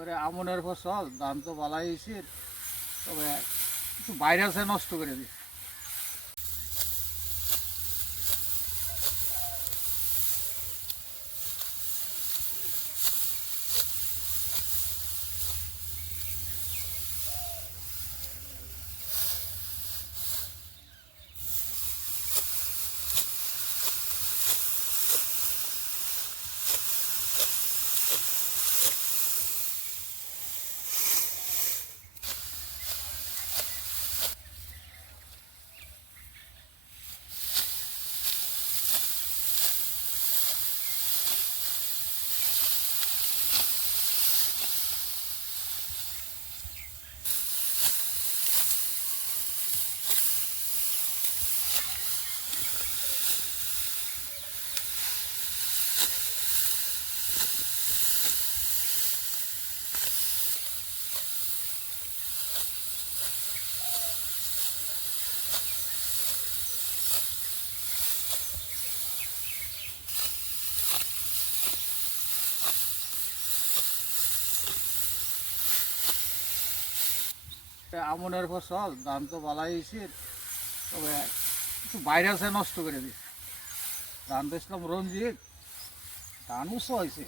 এবারে আমনের ফসল ধান তো বালাই তবে একটু ভাইরাসে নষ্ট করে দিচ্ছে আমনের ফসল, ধান তো বালাই হয়েছে তবে একটু ভাইরাসে নষ্ট করে দিচ্ছে ধান বেচলাম রঞ্জিত, ধান উঁচু হয়েছে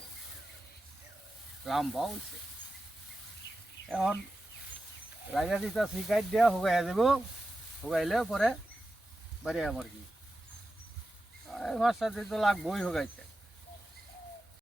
রামবাও হয়েছে এখন লাগা দিতা শিকাইত দিয়া শুকাই যাব শুকাইলে পরে বাড়ি আমার কি মাছটা তো লাগবই শুকাইতে